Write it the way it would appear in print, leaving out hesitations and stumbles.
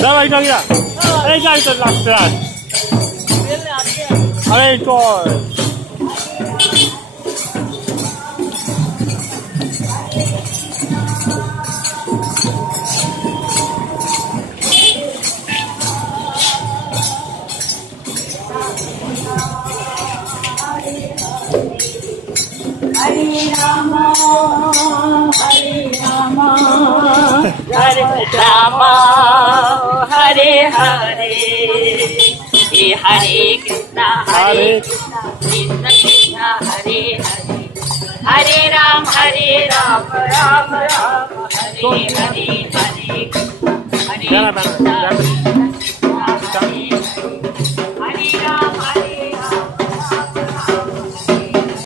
Dawaj Kamila! Ej, daj to dla strat! Ale to... Hare Rama, Hare Rama, Hare Rama, Hare Hare, Hare Krishna, Hare Krishna, Krishna Krishna, Hare Hare, Hare Ram, Ram Ram, Hare Hare, Hare Krishna, Hare Krishna.